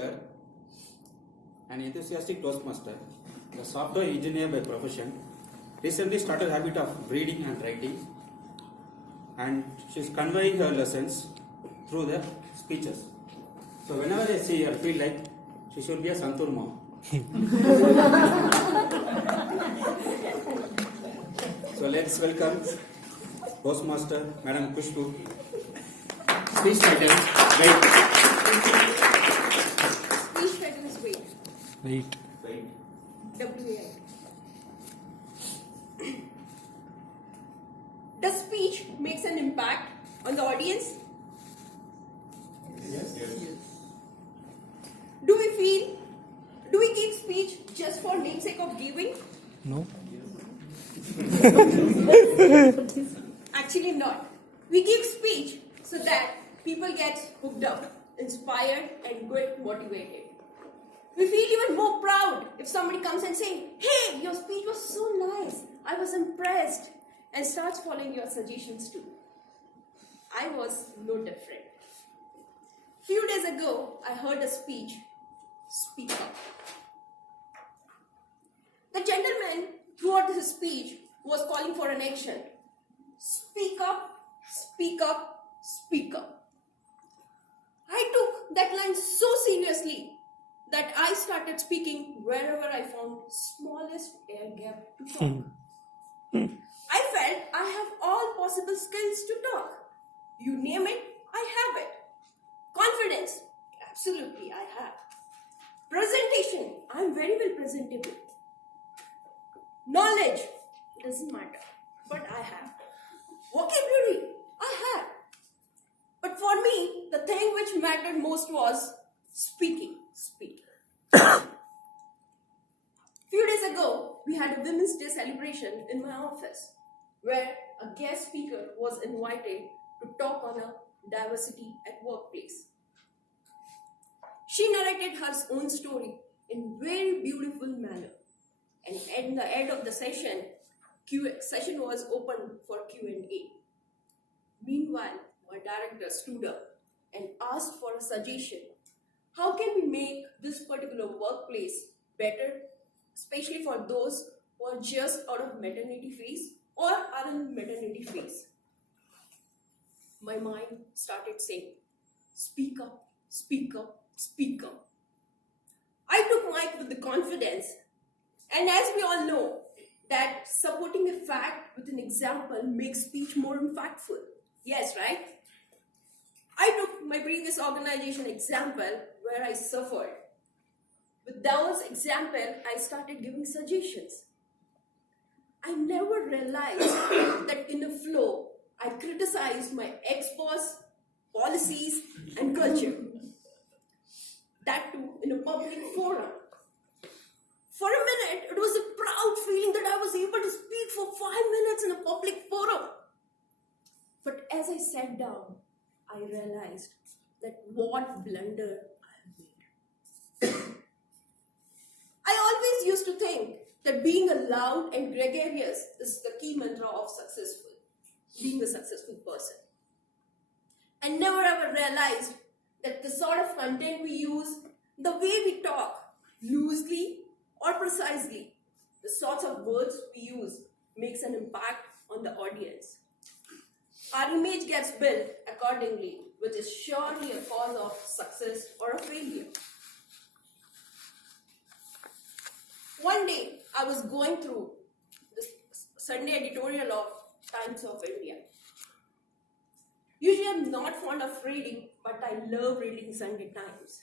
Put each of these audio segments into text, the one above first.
Peter, an enthusiastic Toastmaster, a software engineer by profession, recently started habit of reading and writing, and she's conveying her lessons through the speeches. So whenever I see her, I feel like she should be a Santur mom. So let's welcome Toastmaster Madam Khushbu. Speech title, wait. Speech title is wait. Wait. Wait. W-A-I. Does speech makes an impact on the audience? Yes. Do we give speech just for namesake of giving? No. Actually not. We give speech so that people get hooked up, inspired and get motivated. We feel even more proud if somebody comes and says, "Hey, your speech was so nice. I was impressed," and starts following your suggestions too. I was no different. Few days ago, I heard a speech, "Speak Up." The gentleman, throughout his speech, was calling for an action. Speak up, speak up, speak up. I took that line so seriously that I started speaking wherever I found smallest air gap to talk. I felt I have all possible skills to talk. You name it, I have it. Confidence, absolutely I have. Presentation, I am very well presentable. Knowledge, doesn't matter, but I have. Vocabulary, I have. But for me, the thing which mattered most was speaking. Few days ago, we had a Women's Day celebration in my office where a guest speaker was invited to talk on a diversity at workplace. She narrated her own story in very beautiful manner, and at the end of the session, session was open for Q&A. Meanwhile, my director stood up and asked for a suggestion. How can we make this particular workplace better, especially for those who are just out of maternity phase or are in maternity phase? My mind started saying, speak up, speak up, speak up. I took mic with the confidence, and as we all know, that supporting a fact with an example makes speech more impactful. Yes, right? I took my previous organization example where I suffered. With those example, I started giving suggestions. I never realized that in a flow, I criticized my ex-boss, policies, and culture. That too in a public forum. For a minute, it was a proud feeling that I was able to speak for 5 minutes in a public forum. But as I sat down, I realized that what blunder I have made. I always used to think that being loud and gregarious is the key mantra of being a successful person. And never ever realized that the sort of content we use, the way we talk, loosely or precisely, the sorts of words we use makes an impact on the audience. Our image gets built accordingly, which is surely a cause of success or a failure. One day, I was going through the Sunday editorial of Times of India. Usually, I'm not fond of reading, but I love reading Sunday Times.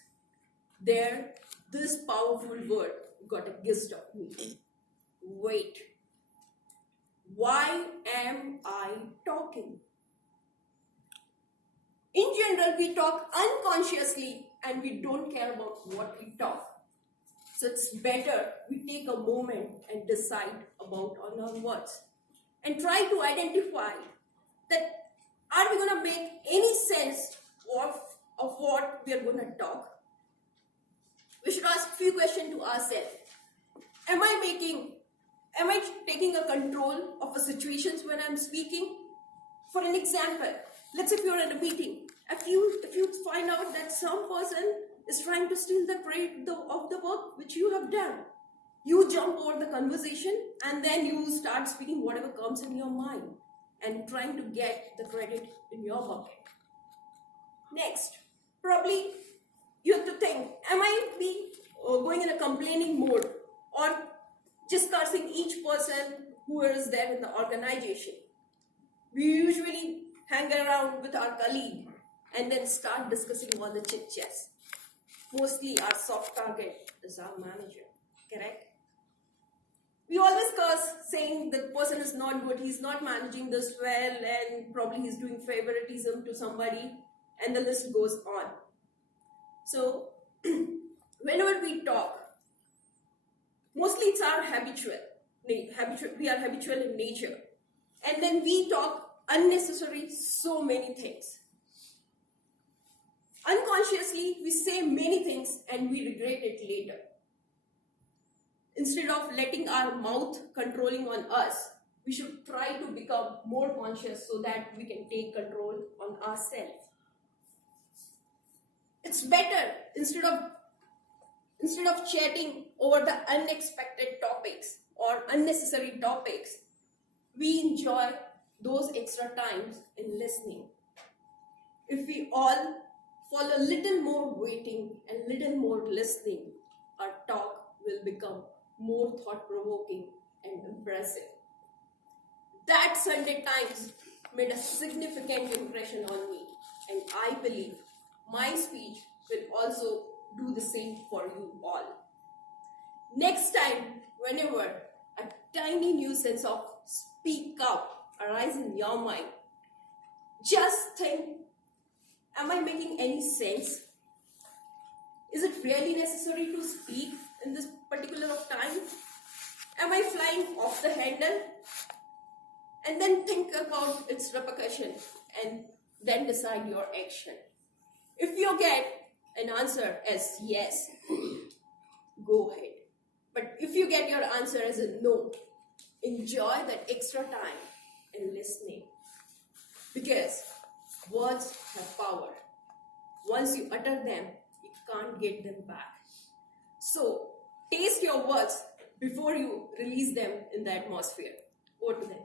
There, this powerful word got a gist of me. Wait. Why am I talking? In general, we talk unconsciously and we don't care about what we talk. So it's better we take a moment and decide about on our words and try to identify that are we going to make any sense of what we are going to talk? We should ask a few questions to ourselves. Am I taking a control of the situations when I'm speaking? For an example, let's say if you're at a meeting, if you find out that some person is trying to steal the credit of the work which you have done. You jump over the conversation and then you start speaking whatever comes in your mind and trying to get the credit in your pocket. Next, probably you have to think, am I going in a complaining mode or just cursing each person who is there in the organization? We usually hang around with our colleague and then start discussing all the chit-chats. Mostly our soft target is our manager, correct? We always curse saying the person is not good, he's not managing this well, and probably he's doing favoritism to somebody, and the list goes on. So, whenever we talk, mostly it's our we are habitual in nature. And then we talk unnecessary so many things. Unconsciously, we say many things and we regret it later. Instead of letting our mouth controlling on us, we should try to become more conscious so that we can take control on ourselves. It's better instead of chatting over the unexpected topics or unnecessary topics, we enjoy those extra times in listening. If we all follow a little more waiting and little more listening, our talk will become more thought-provoking and impressive. That Sunday Times made a significant impression on me, and I believe my speech will also do the same for you all. Next time, whenever a tiny new sense of speak up arises in your mind, just think, am I making any sense? Is it really necessary to speak in this particular time? Am I flying off the handle? And then think about its repercussion and then decide your action. If you get an answer as yes, go ahead. But if you get your answer as a no, enjoy that extra time in listening. Because words have power. Once you utter them, you can't get them back. So, taste your words before you release them in the atmosphere. Over to them.